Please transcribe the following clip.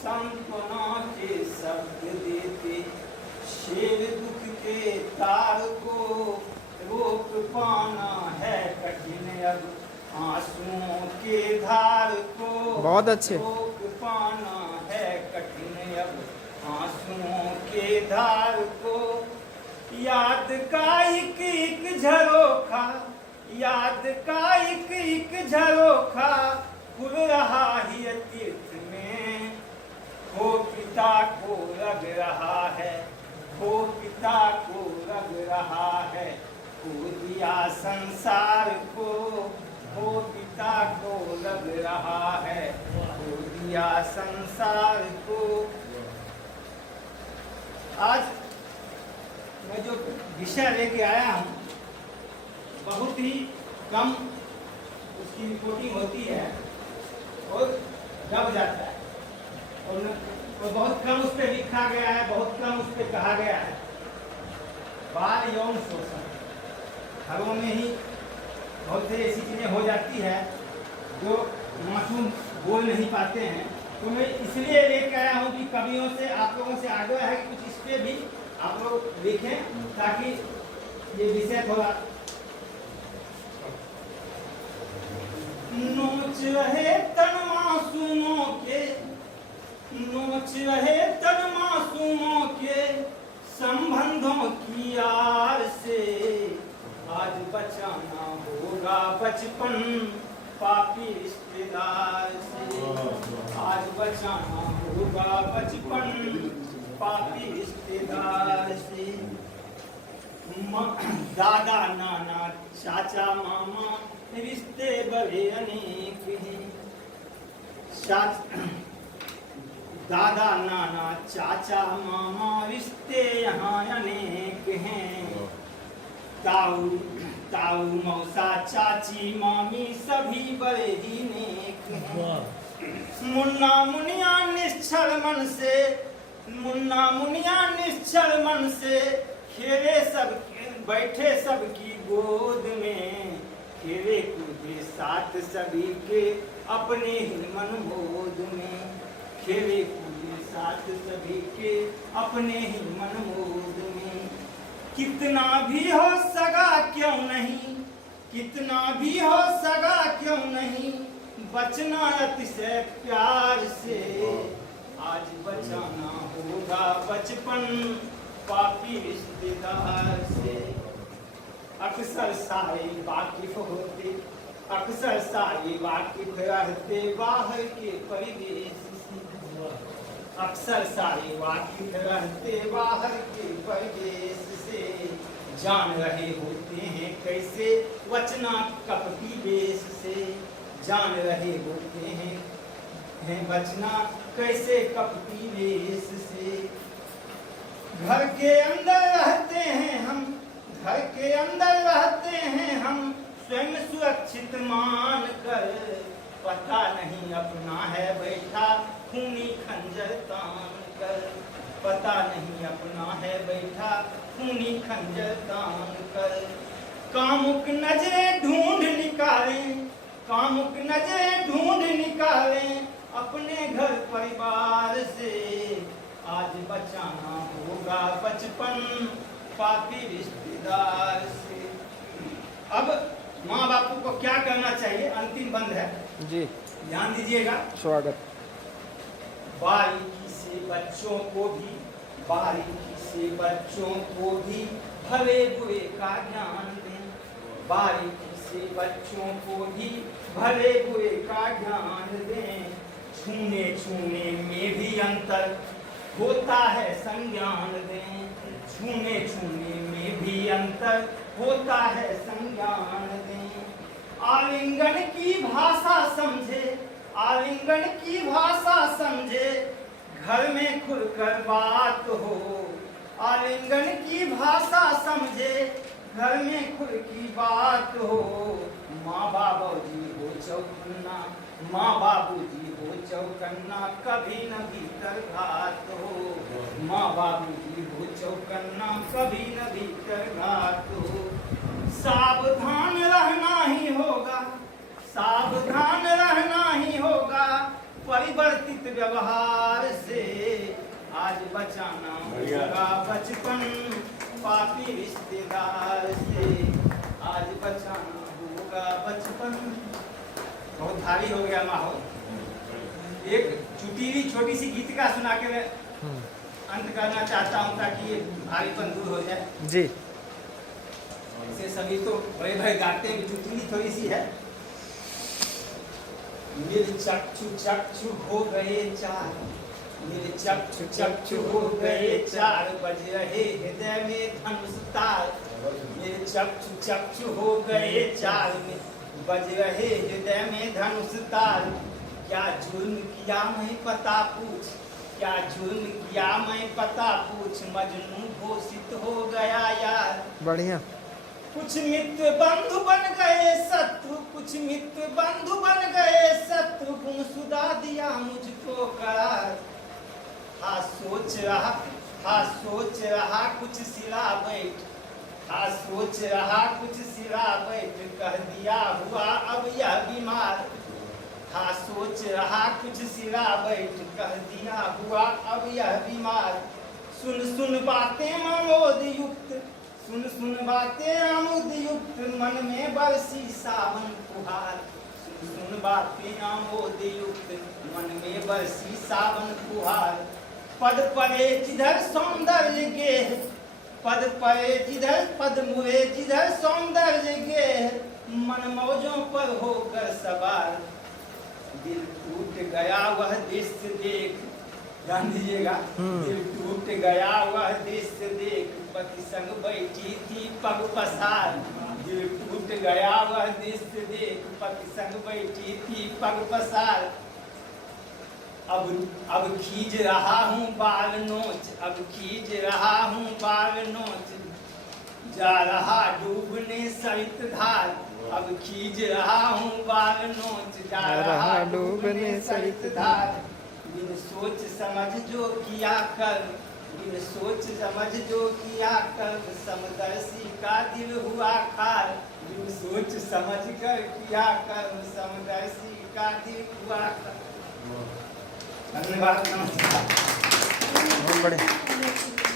सांत्वना के शब्द देते, शेर दुख के तार को रोक पाना है कठिन, अब आंसुओं के धार को बहुत अच्छे रोक पाना है कठिन, अब आंसुओं के धार को। याद का एक एक झरोखा, याद का एक एक झरोखा खुल रहा है तीर्थ में, खो पिता को लग रहा है, खो पिता को लग रहा है, खो दिया संसार को, खो पिता को लग रहा है, खो दिया संसार को। आज मैं जो विषय लेके आया हूँ बहुत ही कम उसकी रिपोर्टिंग होती है और दब जाता है, और बहुत कम उस पर लिखा गया है, बहुत कम उस पर कहा गया है। बाल यौन शोषण घरों में ही बहुत से ऐसी चीज़ें हो जाती है जो मासूम बोल नहीं पाते हैं। तो मैं इसलिए लेके आया हूँ कि कवियों से, आप लोगों से आग्रह है कि कुछ इस पे भी आप लोग लिखें ताकि ये विषय थोड़ा नोच रहे तन मासूमों के, नोच रहे तन मासूमों के संबंधों की आर से, आज बचाना होगा बचपन पापी रिश्तेदार से, आज बचाना होगा बचपन पापी रिश्तेदार से। दादा नाना चाचा मामा रिश्ते बड़े अनेक हैं, दादा नाना चाचा मामा रिश्ते यहाँ अनेक हैं, ताऊ ताऊ मौसा चाची मामी सभी बड़े ही नेक हैं। मुन्ना मुनिया निश्चल मन से, मुन्ना मुनिया निश्चल मन से खेले सब, बैठे सबकी गोद में, खेले कूदे साथ सभी के अपने ही मन बोध में, खेले कूदे साथ सभी के अपने ही मन बोध में। कितना भी हो सगा क्यों नहीं, कितना भी हो सगा क्यों नहीं, बचना अतिशय प्यार से, आज बचाना होगा बचपन पापी रिश्तेदार से। अक्सर सारे वाकिफ होते, अक्सर सारे वाकिफ रहते बाहर के परिवेश से, अक्सर सारे वाकिफ रहते बाहर के परिवेश से, जान रहे होते हैं कैसे वचना कपटी वेश से, जान रहे होते हैं बचना कैसे कपटी वेश से। घर के अंदर रहते हैं हम, घर के अंदर रहते हैं हम स्वयं सुरक्षित मान कर, पता नहीं अपना है बैठा खूनी खंजर तान कर, पता नहीं अपना है बैठा खूनी खंजर तान कर। कामुक नजरें ढूंढ निकालें, कामुक नजरें ढूंढ निकालें अपने घर परिवार से, आज बचाना होगा बचपन पापी रिश्तेदार से। अब माँ बापू को क्या करना चाहिए, अंतिम बंद है जी, ध्यान दीजिएगा। स्वागत। बारीकी से बच्चों को भी, बारीकी से बच्चों को भी भले बुरे का ज्ञान दें, बारीकी से बच्चों को भी भले बुरे का ज्ञान दें। छूने छूने में भी अंतर होता है संज्ञान दें, छूने छूने में भी अंतर होता है संज्ञान दें। आलिंगन की भाषा समझे, आलिंगन की भाषा समझे घर में खुलकर बात हो, आलिंगन की भाषा समझे घर में खुल की बात हो। माँ बाबूजी हो चौकन्ना, माँ बाबूजी हो चौकन्ना कभी न भीतर घात हो, माँ बाबूजी हो चौकन्ना कभी न भीतर घात हो। सावधान रहना ही होगा, सावधान रहना ही होगा परिवर्तित व्यवहार से, आज बचाना होगा बचपन पापी रिश्तेदार से, आज बचाना होगा बचपन। बहुत भारी हो गया माहौल। एक चुटीली छोटी सी गीतिका सुना के मैं अंत करना चाहता हूँ ताकि ये भारीपन दूर हो जाए जी। इसे सभी तो बड़े बड़े गाते हैं, चुटीली थोड़ी सी है। मेरे चक्षु हो गए चार, मेरे चक्षु हो गए चार, बज रहे हृदय में धनुष तार। मेरे चक्षु हो गए चार, बज रहे हृदय में धनुष तार। क्या जुर्म किया मैं पता पूछ, क्या जुर्म किया मैं पता पूछ, मजनू घोषित हो गया यार। बढ़िया। कुछ मित्र बंधु बन गए शत्रु, कुछ मित्र बंधु बन गए शत्रु, गुमसुदा दिया मुझको करार। हाँ सोच रहा कुछ सिला बैठ, हाँ सोच रहा कुछ सिला बैठ, कह दिया हुआ अब यह बीमार। हाँ सोच रहा कुछ सिला बैठ, कह दिया हुआ अब यह बीमार। सुन बातें आमोद युक्त, सुन बातें आमोद युक्त, मन में बरसी सावन फुहार। सुन बातें आमोद युक्त, मन में बरसी सावन फुहार। पद परे जिधर सौंदर्य गेह, पद परे जिधर, पद मुए जिधर सौंदर्य गेह, मन मौजों पर होकर सवार। दिल टूट गया वह दृश्य देख, ध्यान दीजिएगा, दिल टूट गया वह दृश्य देख, पति संग बैठी थी पग पसार। दिल टूट गया वह दृश्य देख, पति संग बैठी थी पग पसार। अब खींच रहा हूँ बाल नोच, अब खींच रहा हूँ बाल नोच, जा रहा डूबने सरित धार। अब खींच रहा हूँ बाल नोच, जा रहा डूबने सरित धार। बिन सोच समझ जो किया कर, बिन सोच समझ जो किया कर, समदर्शी का दिल हुआ खार। बिन सोच समझ कर किया कर, समदर्शी का दिल हुआ खार। धन्यवाद, नमस्कार। बहुत बढ़िया।